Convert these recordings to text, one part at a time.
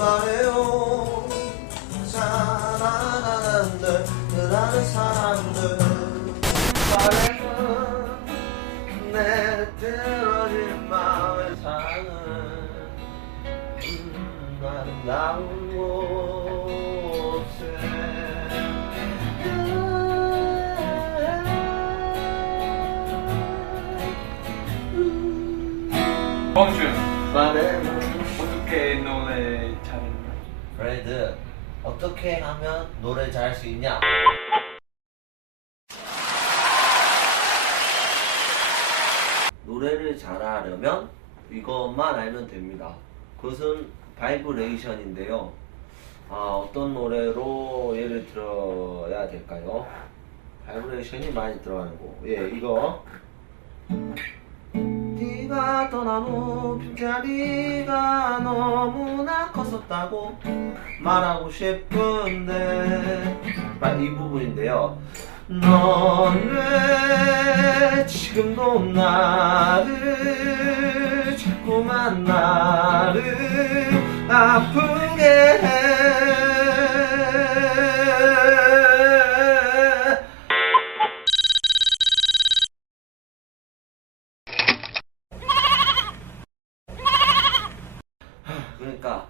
말해요 사랑하는데 그라는 사람들 말해요 내 들어진 마음의 사랑은 아름다운 곳에 범준 말해요 어떻게 노래 잘했나? 브레이드 어떻게 하면 노래 잘할 수 있냐? 노래를 잘하려면 이것만 알면 됩니다. 그것은 바이브레이션인데요. 어떤 노래로 예를 들어야 될까요? 바이브레이션이 많이 들어가는 거. 예, 이거. 네가 떠나는 빈자리가 너무나 컸었다고 말하고 싶은데 이 부분인데요. 넌 왜 지금도 나를 자꾸만 나를 아프게 해. 그러니까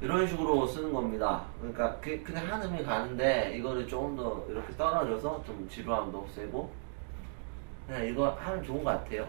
이런 식으로 쓰는 겁니다. 그러니까 그냥 한음이 가는데 이거를 조금 더 이렇게 떨어져서 좀 지루함도 없애고 그냥 이거 하면 좋은 것 같아요.